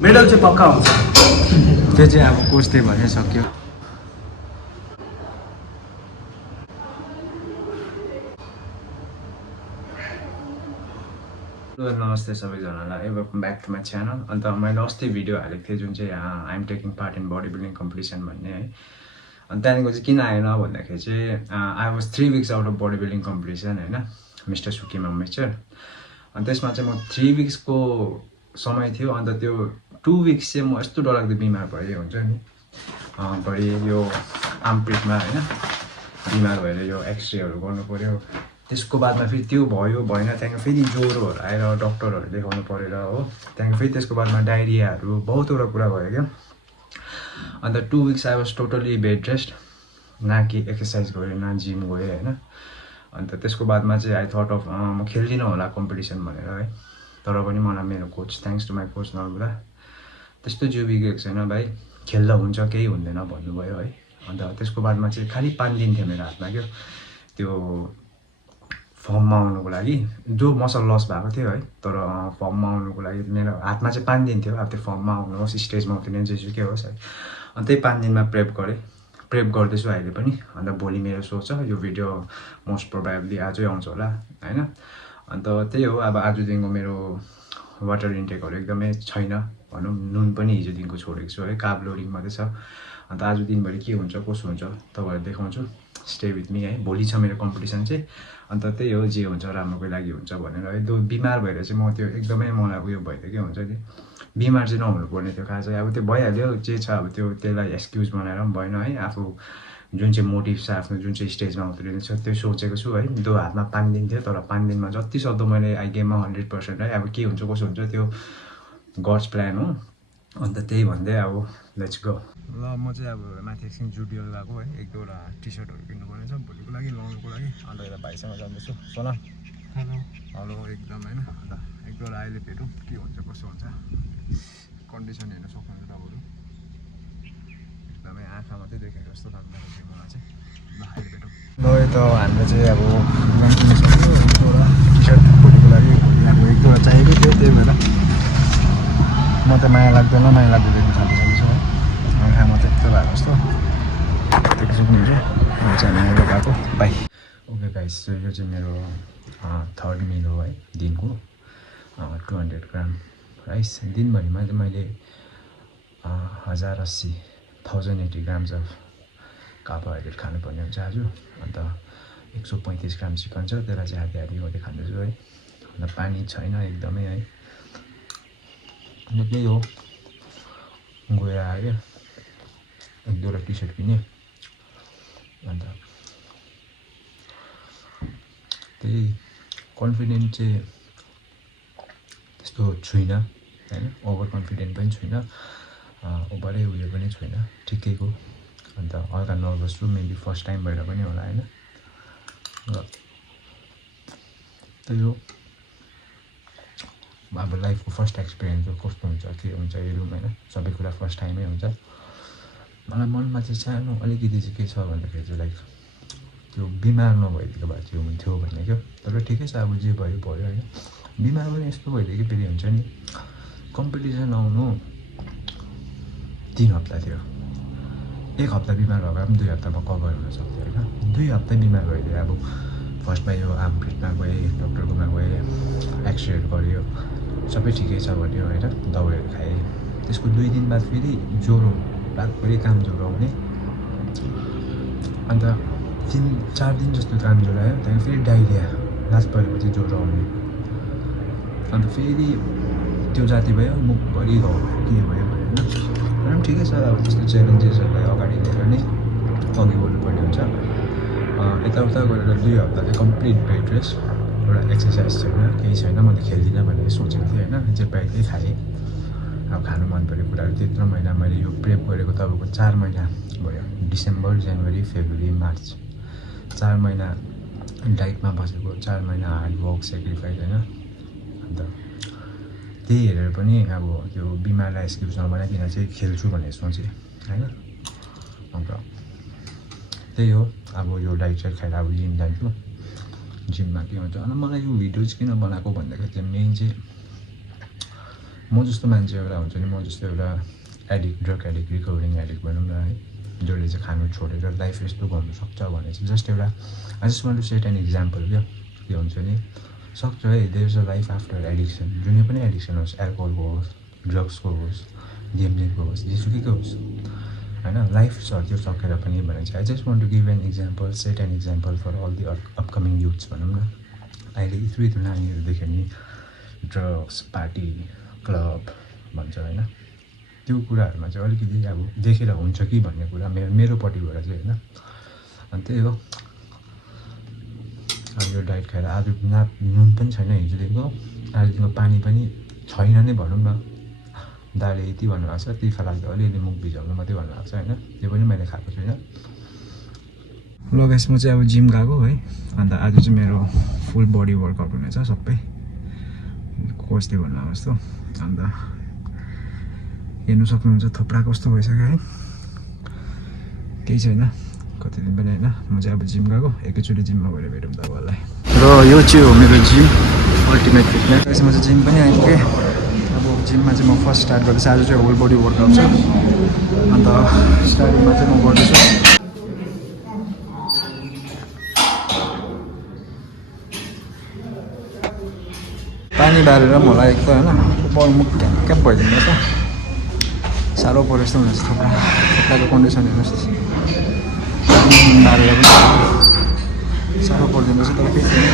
Medal चाहिँ पक्का हुन्छ त्यो चाहिँ अब कोचले भने सक्यो। नमस्ते सबैजनालाई, welcome back to my channel. अन्त मैले अस्ति भिडियो हालेको थिएँ जुन चाहिँ I am taking part in body building competition भन्ने है। अनि त्यहाँदेखिको चाहिँ किन आएन भन्दाखेरि चाहिँ I was 3 weeks out of body building competition होइन, मिस्टर सुकीमा मेचर। अनि त्यसमा चाहिँ म 3 weeksको समय थियो। अन्त त्यो 2 weeks चाहिँ म यस्तो डरलाग्दो बिमार भएँ हुन्छ नि, घरि यो आर्मपिटमा होइन बिमार भएर यो एक्सरेहरू गर्नु पऱ्यो। त्यसको बादमा फेरि त्यो भयो भएन, त्यहाँदेखि फेरि ज्वरोहरू आएर डक्टरहरू देखाउनु परेर हो। त्यहाँदेखि फेरि त्यसको बादमा डायरियाहरू बहुतवटा कुरा भयो क्या। अन्त 2 weeks I was totally bed rest, न कि एक्सर्साइज गरेँ न जिम गएँ होइन। अन्त त्यसको बादमा चाहिँ आई थट अफ म खेल्दिनँ होला कम्पिटिसन भनेर है। तर पनि मलाई मेरो coach, thanks to my coach Narbuda, त्यस्तो जिउ बिग्रेको छैन भाइ, खेल्दा हुन्छ केही हुँदैन भन्नुभयो है। अन्त त्यसको बादमा चाहिँ खालि 5 दिन थियो मेरो हातमा क्या त्यो फर्ममा आउनुको लागि, जो मसल लस भएको थियो है। तर फर्ममा आउनुको लागि मेरो हातमा चाहिँ 5 दिन थियो। अब त्यो फर्ममा आउनुहोस्, स्टेजमा उत्रिने जेसुकै होस् है। अनि त्यही 5 दिनमा प्रेप गर्दैछु अहिले पनि। अन्त भोलि मेरो सो छ, यो भिडियो मोस्ट प्रोभाबली आजै आउँछ होला होइन। अन्त त्यही हो, अब आजदेखिको मेरो वाटर इन्टेकहरू एकदमै छैन भनौँ, नुन पनि हिजोदेखिको छोडेको छु है, कार्ब लोडिङ मात्रै छ। अन्त आज दिनभरि के हुन्छ कसो हुन्छ तपाईँहरू देखाउँछु, स्टे विथ मी है। भोलि छ मेरो कम्पिटिसन चाहिँ। अन्त त्यही हो, जे हुन्छ राम्रोको लागि हुन्छ भनेर है। बिमार भएर चाहिँ म त्यो एकदमै मलाई उयो भइदियो के हुन्छ नि, बिमार चाहिँ नहुनु पर्ने थियो खास चाहिँ। अब त्यो भइहाल्यो, जे छ अब त्यसलाई एक्सक्युज बनाएर पनि भएन है। आफू जुन चाहिँ मोटिभ छ, आफ्नो जुन चाहिँ स्टेजमा उत्रिनु छ त्यो सोचेको छु है। त्यो हातमा 5 दिन थियो, तर 5 दिनमा जति सक्दो मैले आई गेममा 100% है। अब के हुन्छ कसो हुन्छ त्यो गड्स प्लान हो। अन्त त्यही भन्दै अब लेट्स गो। ल म चाहिँ अब माथि एकछिन जुडियो गएको है, 1-2वटा टी सर्टहरू किन्नुपर्ने छ भोलिको लागि लगाउनुको लागि। अन्त यता भाइसँग जाँदैछु। सोना हेलो एकदम होइन। अन्त 1-2वटा अहिले भेटौँ, के हुन्छ कसो हुन्छ, कन्डिसन हेर्न सक्नुहुन्छ तपाईँहरू। एकदमै आँखा मात्रै देखेको जस्तो लाग्दो थियो मलाई चाहिँ। ल अहिले भेटौँ। ल त हाम्रो चाहिँ अब किन्न सक्यो 1-2वटा टी सर्ट भोलिको लागि। भोलि अब 1-2वटा चाहिएको थियो, त्यही भएर म त माया लाग्दैन देखि छान्दैछु है। आँखा मात्रै यस्तो भएको जस्तो एकछिन हुन्छ। म चाहिँ मेरो गएको बाई। ओके गाइस, यो चाहिँ मेरो 3rd मिल हो है दिनको। 200 ग्राम राइस। दिनभरिमा चाहिँ मैले 1080 ग्राम्स अफ कार्बोहाइड्रेट खानुपर्ने हुन्छ आज। अन्त 135 ग्राम चिकन छ, त्यसलाई चाहिँ आधी गर्दै खाँदैछु है। अन्त पानी छैन एकदमै है। अन्त त्यही हो, गएर आयो 1-2वटा टी सर्ट किनेँ। अन्त त्यही कन्फिडेन्ट चाहिँ त्यस्तो छुइनँ होइन, ओभर कन्फिडेन्ट पनि छुइनँ, ओभरै उयो पनि छुइनँ, ठिकैको। अन्त हल्का नर्भस छु, मेबी फर्स्ट टाइम भएर पनि होला होइन। र त्यही हो, अब लाइफको फर्स्ट एक्सपिरियन्स कस्तो हुन्छ के हुन्छ हेरौँ होइन। सबै कुरा फर्स्ट टाइमै हुन्छ। मलाई मनमा चाहिँ सानो अलिकति चाहिँ के छ भन्दाखेरि चाहिँ लाइक त्यो बिमार नभइदिएको भए त्यो हुन्थ्यो भन्ने क्या। तर ठिकै छ, अब जे भयो होइन। बिमार पनि यस्तो भइदियो कि फेरि हुन्छ नि, कम्पिटिसन आउनु 3 हप्ता थियो। 1 हप्ता बिमार भए पनि 2 हप्तामा कभर हुन सक्थ्यो होइन। 2 हप्ता बिमार भइदियो। अब फर्स्टमा यो आर्मपिटमा गएँ, डक्टरकोमा गएँ, एक्सरेहरू गऱ्यो, सबै ठिकै छ भन्यो होइन, दबाईहरू खाएँ। त्यसको 2 दिन बाद फेरि ज्वरो, रातभरि काम ज्वरो आउने। अन्त 3-4 दिन जस्तो काम ज्वरो आयो, त्यहाँदेखि फेरि डाइरिया, लास्ट परेपछि ज्वरो आउने। अन्त फेरि त्यो जाति भयो, मुखभरि घाउ के भयो होइन। तर पनि ठिकै छ, अब त्यस्तो च्यालेन्जेसहरूलाई अगाडि लिएर नै अघि बढ्नुपर्ने हुन्छ। यताउता गरेर 2 हप्ता चाहिँ कम्प्लिट बेड रेस्ट, एउटा एक्सर्साइज छैन केही छैन। मैले खेल्दिनँ भनेर सोचेको थिएँ होइन, जे पाएँ त्यही खाएँ। अब खानु मन परेको कुराहरू त्यत्रो महिना मैले यो प्रेप गरेको तपाईँको 4 महिना भयो। डिसेम्बर, जनवरी, फेब्रुअरी, मार्च 4 महिना डाइटमा बसेको, 4 महिना हार्डवर्क सेक्रिफाइस होइन। अन्त त्यही हेरेर पनि अब त्यो बिमारलाई एक्सक्युज नबनाइकन चाहिँ खेल्छु भनेर सोचेँ होइन। अन्त त्यही हो, अब यो डाइट चाहिँ खाएर अब जिम जान्छु, जिममा के हुन्छ। अन्त मलाई यो भिडियो चाहिँ किन बनाएको भन्दाखेरि चाहिँ मेन चाहिँ म जस्तो मान्छे एउटा हुन्छ नि, म जस्तो एउटा addict, drug addict, recovering addict भनौँ न है, जसले चाहिँ खानु छोडेर लाइफ यस्तो गर्नु सक्छ भने चाहिँ जस्ट एउटा I just want to set an example क्या, के हुन्छ नि सक्छ है, there is a life after addiction, जुनै पनि एडिक्सन होस्, एल्कोहलको होस्, ड्रग्सको होस्, गेमलिङको होस्, जेसुकैको होस् होइन, लाइफ छ त्यो सकेर पनि भने चाहिँ I just want to give an example, set an example for all the upcoming youths भनौँ न। अहिले यत्रो नानीहरू देख्यो नि ड्रग्स, पार्टी, क्लब भन्छ होइन, त्यो कुराहरूमा चाहिँ अलिकति अब देखेर हुन्छ कि भन्ने कुरा मेरोपट्टिबाट चाहिँ होइन। अनि त्यही हो, अब यो डाइट खाएर आज नुन पनि छैन हिजोदेखिको, आजदेखिको पानी पनि छैन नै भनौँ न, दाले यति भन्नुभएको छ, तिर्खा लाग्दा अलिअलि मुख भिजाउनु मात्रै भन्नुभएको छ होइन, त्यो पनि मैले खाएको छुइनँ। ल गाइस, म चाहिँ अब जिम गएको है, अन्त आज चाहिँ मेरो फुल बडी वर्कआउट हुनेछ सबै कोचले भन्नुभएको जस्तो। अन्त हेर्नु सक्नुहुन्छ थोप्रा कस्तो भइसक्यो है, केही छैन, कति दिन पनि होइन। म चाहिँ अब जिम गएको, एकैचोटि जिममा गएर भेटौँ तपाईँहरूलाई। र यो चाहिँ हो मेरो जिम अल्टिमेट फिटनेस। म चाहिँ जिम पनि आइपुगेँ। अब जिममा चाहिँ म फर्स्ट स्टार्ट गर्दैछु, आज चाहिँ होल बडी वर्कआउट छ। अन्त स्टार्टिङमा चाहिँ म गर्दैछु पानी बारेर मलाई एक त होइन मुख क्याप भइदिनु त साह्रो पऱ्यो जस्तो हुँदैछ। थोप्राको कन्डिसन हेर्नुहोस्, पानी बारेर पनि साह्रो परिदिनु रहेछ, तर केही छैन,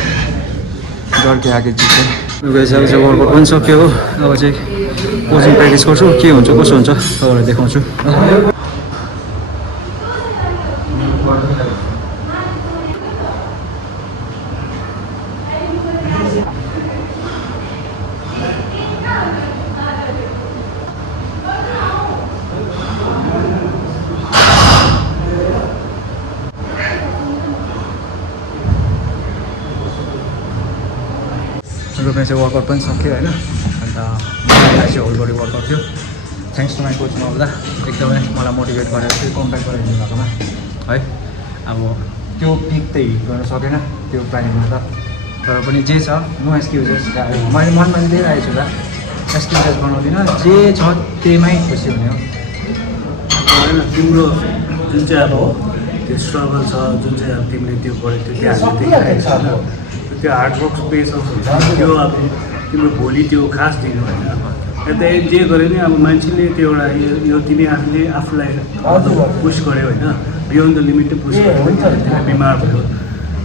डरके आएको चिज चाहिँ। अब चाहिँ वर्कआउट पनि सक्यो हो, अब चाहिँ कोचिङ प्र्याक्टिस गर्छु, के हुन्छ कसो हुन्छ तपाईँहरूलाई देखाउँछु। रुपमा चाहिँ वर्कआउट पनि सक्यो होइन। अन्त मलाई चाहिँ होल बडी वर्कआउट थियो, थ्याङ्क्स टु माई कोच मौला, एकदमै मलाई मोटिभेट गरेर चाहिँ कम्प्याक्ट गराइदिनु भएकोमा है। अब त्यो पिक त हिट गर्न सकेन त्यो प्राइममा त, तर पनि जे छ नो एक्सक्युजेस, मैले मनमा चाहिँ दिइरहेको छु त, एक्सक्युजेस बनाउँदिनँ, जे छ त्यहीमै खुसी हुने हो होइन। तिम्रो जुन चाहिँ अब त्यो स्ट्रगल छ, जुन चाहिँ अब तिमीले त्यो गरेको थियो त्यो हामीले देखिरहेको छ, त्यो हार्डवर्क पेसेन्स हुन्छ, त्यो अब तिम्रो भोलि त्यो खास दिनु होइन। यता जे गरे नि अब मान्छेले त्यो एउटा यो तिमी आफूले आफूलाई पुस गऱ्यो होइन, बियोन्ड द लिमिट पुस गऱ्यो, बिमार भयो,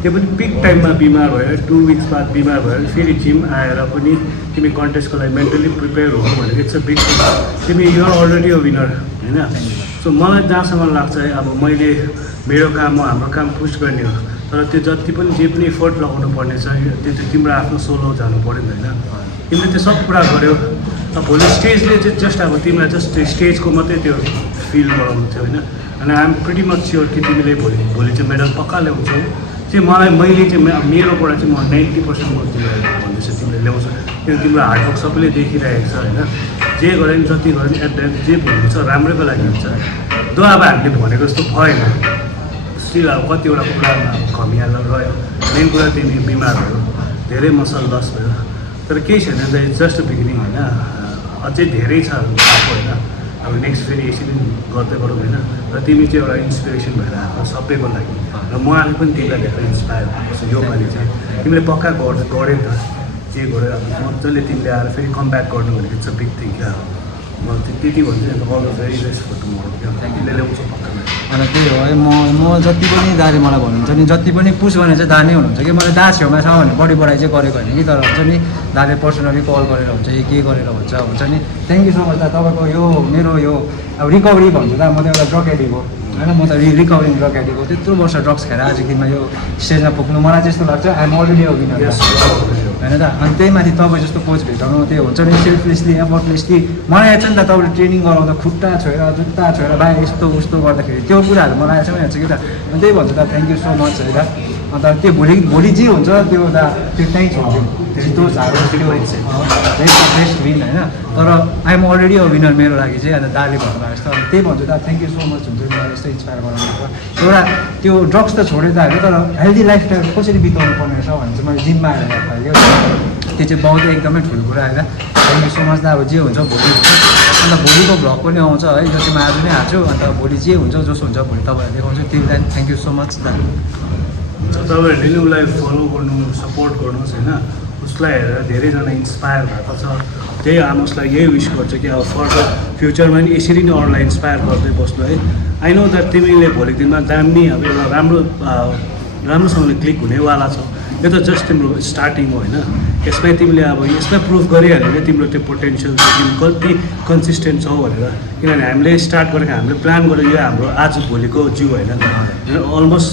त्यो पनि पिक टाइममा बिमार भयो, 2 विक्स बाद बिमार भयो, फेरि जिम आएर पनि तिमी कन्टेस्टको लागि मेन्टली प्रिपेयर हुनु भनेको इट्स अ बिग थिङ। तिमी you are already a winner होइन। सो मलाई जहाँसम्म लाग्छ है, अब मैले मेरो काम हो, हाम्रो काम पुस गर्ने हो, तर त्यो जति पनि जे पनि एफोर्ट लगाउनु पर्ने छ त्यो चाहिँ तिम्रो आफ्नो सोलो जानु पऱ्यो नि होइन। तिमीले त्यो सब कुरा गऱ्यो, अब भोलि स्टेजले चाहिँ जस्ट अब तिमीलाई जस्ट स्टेजको मात्रै त्यो फिल गराउनु थियो होइन। अनि आइएम प्रिटी मच स्योर कि तिमीले भोलि चाहिँ मेडल पक्का ल्याउँछौ चाहिँ, मैले चाहिँ मेरोबाट चाहिँ म 90% म तिमीलाई भन्दैछु तिमीले ल्याउँछ, किन तिम्रो हार्डवर्क सबैले देखिरहेको छ होइन। जे गरे पनि जति गरे पनि एट द एन्ड जे भन्छ राम्रैको लागि हुन्छ। दो अब हामीले भनेको जस्तो भएन, स्टिल अब कतिवटा कुरामा कमी हालेर गयो, मेन कुरा तिमी बिमार भयो, धेरै मसल लस भयो, तर केही छैन, इट्स जस्ट अ बिगिनिङ होइन। अझै धेरै छ आएको होइन, अब नेक्स्ट फेरि यसरी गर्दै गरौँ होइन। र तिमी चाहिँ एउटा इन्सपिरेसन भएर आएको सबैको लागि, र म आफै पनि तिमीलाई धेरै इन्सपायर भएको छु। योपालि चाहिँ तिमीले पक्का गऱ्यो नि त, जे गऱ्यो अब मजाले तिमीले आएर फेरि कम ब्याक गर्नु भनेको इट्स अ बिग थिङ क्या। म त्यति भन्छु नि, all the very best for tomorrow क्या, तिमीले ल्याउँछ पक्का। अन्त त्यही हो है, म जति पनि दाले मलाई भन्नुहुन्छ नि, जति पनि पुस गर्ने चाहिँ दा नै हुनुहुन्छ कि, मलाई दा छेउमा छ भने बडी बढाइ चाहिँ गरेको होइन कि, तर हुन्छ नि दाले पर्सनली कल गरेर हुन्छ कि के गरेर हुन्छ नि। थ्याङ्क यू सो मच दा, तपाईँको यो मेरो यो अब रिकभरी भन्छु दा, म त एउटा ड्रग एडिक्ट हो होइन, म त रिकभरिङ ड्रग एडिक्ट हो। त्यत्रो वर्ष ड्रग्स खाएर आजदेखिमा यो स्टेजमा पुग्नु मलाई चाहिँ यस्तो लाग्छ आइएम अलरेडी अ विनर होइन त। अनि त्यही माथि तपाईँ जस्तो कोच भेटाउनु, त्यो हुन्छ नि सेल्फलेसली एफर्टलेसली। मलाई आएको छ नि त, तपाईँले ट्रेनिङ गराउँदा खुट्टा छोएर जुत्ता छोएर भाइ यस्तो उस्तो गर्दाखेरि त्यो कुराहरू मलाई आएछ भने कि त। अनि त्यही भन्छु त, थ्याङ्क यू सो मच है दा। अन्त त्यो भोलि जे हुन्छ त्यो दा त्यो त्यहीँ छोड्छु, त्यो बेस्ट विन होइन। तर आइएम अलरेडी अ विनर मेरो लागि चाहिँ। अन्त दाले भन्नुभएको जस्तो अनि त्यही भन्छु दा, थ्याङ्क यू सो मच हुन्छ मलाई यस्तो इन्सपायर गराउनु। एउटा त्यो ड्रग्स त छोडेर त होइन, तर हेल्दी लाइफस्टाइल कसरी बिताउनु पर्ने रहेछ भने चाहिँ मैले जिममा आएर थाहा पाएँ क्या। त्यो चाहिँ बहुत एकदमै ठुलो कुरा होइन। थ्याङ्क यू सो मच दा। अब जे हुन्छ भोलि हुन्छ, अन्त भोलिको भ्लग पनि आउँछ है, जो चाहिँ म आज नै हाल्छु। अन्त भोलि जे हुन्छ जसो हुन्छ भोलि तपाईँहरूलाई देखाउँछु। त्यही लागि थ्याङ्क यू सो मच दा। तपाईँहरूले नि उसलाई फलो गर्नु, सपोर्ट गर्नुहोस् होइन। उसलाई हेरेर धेरैजना इन्सपायर भएको छ। त्यही हामी उसलाई यही विस गर्छ कि अब फर्दर फ्युचरमा नि यसरी नै अरूलाई इन्सपायर गर्दै बस्नु है। आई नो द्याट तिमीले भोलिको दिनमा दामी अब एउटा राम्रोसँगले क्लिक हुनेवाला छ। यो त जस्ट तिम्रो स्टार्टिङ हो होइन। यसमै तिमीले अब यसमै प्रुभ गरिहाल्यो कि तिम्रो त्यो पोटेन्सियल छ, तिमी कति कन्सिस्टेन्ट छौ भनेर। किनभने हामीले स्टार्ट गरेको, हामीले प्लान गरेको यो हाम्रो आज भोलिको जिउ होइन। अलमोस्ट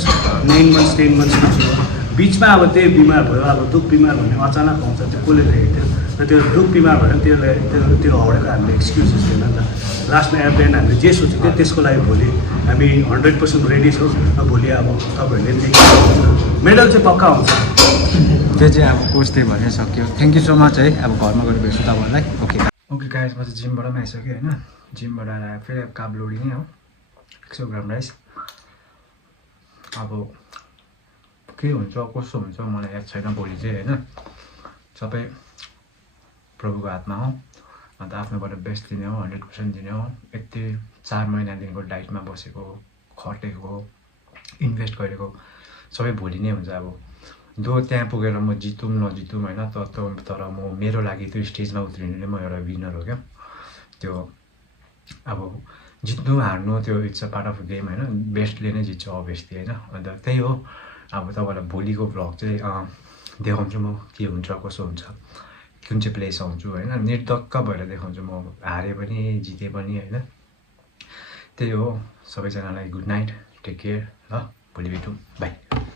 9 months 10 monthsको जिउ हो। बिचमा अब त्यही बिमार भयो, अब दुख बिमार भन्ने अचानक आउँछ, त्यो कसले देखेको थियो। र त्यो दुख बिमार भयो त्यो हरेको हामीले एक्सक्युजेस थिएन नि त। लास्टमा एट द एन्ड हामीले जे सोचेको थियो त्यसको लागि भोलि हामी 100% रेडी छौँ। भोलि अब तपाईँहरूले मेडल चाहिँ पक्का हुन्छ। त्यो चाहिँ अब कोच त्यही भएर सक्यो। थ्याङ्क यू सो मच है। अब घरमा गएर भेट्छु तपाईँहरूलाई। ओके गाइस, म चाहिँ जिमबाट पनि आइसकेँ होइन। जिमबाट आएर फेरि अब काब लोडी नै हो, 100 ग्राम राइस। अब के हुन्छ कस्तो हुन्छ मलाई याद छैन भोलि चाहिँ होइन। सबै प्रभुको हातमा हो। अन्त आफ्नोबाट बेस्ट दिने हो, 100% दिने हो। यति 4 महिनादेखिको डाइटमा बसेको, खटेको, इन्भेस्ट गरेको सबै भोलि नै हुन्छ। अब दो त्यहाँ पुगेर म जितौँ नजितौँ होइन, तर म मेरो लागि त्यो स्टेजमा उत्रिनु नै म एउटा विनर हो क्या। त्यो अब जित्नु हार्नु त्यो it's a part of game होइन। बेस्टले नै जित्छ अभियसली होइन। अन्त त्यही हो। अब तपाईँलाई भोलिको भ्लग चाहिँ देखाउँछु म के हुन्छ कसो हुन्छ, कुन चाहिँ प्लेस आउँछु होइन। निर्धक्क भएर देखाउँछु म, हारे पनि जिते पनि होइन। त्यही हो। सबैजनालाई गुड नाइट, टेक केयर ल, भोलि भेटौँ, बाई।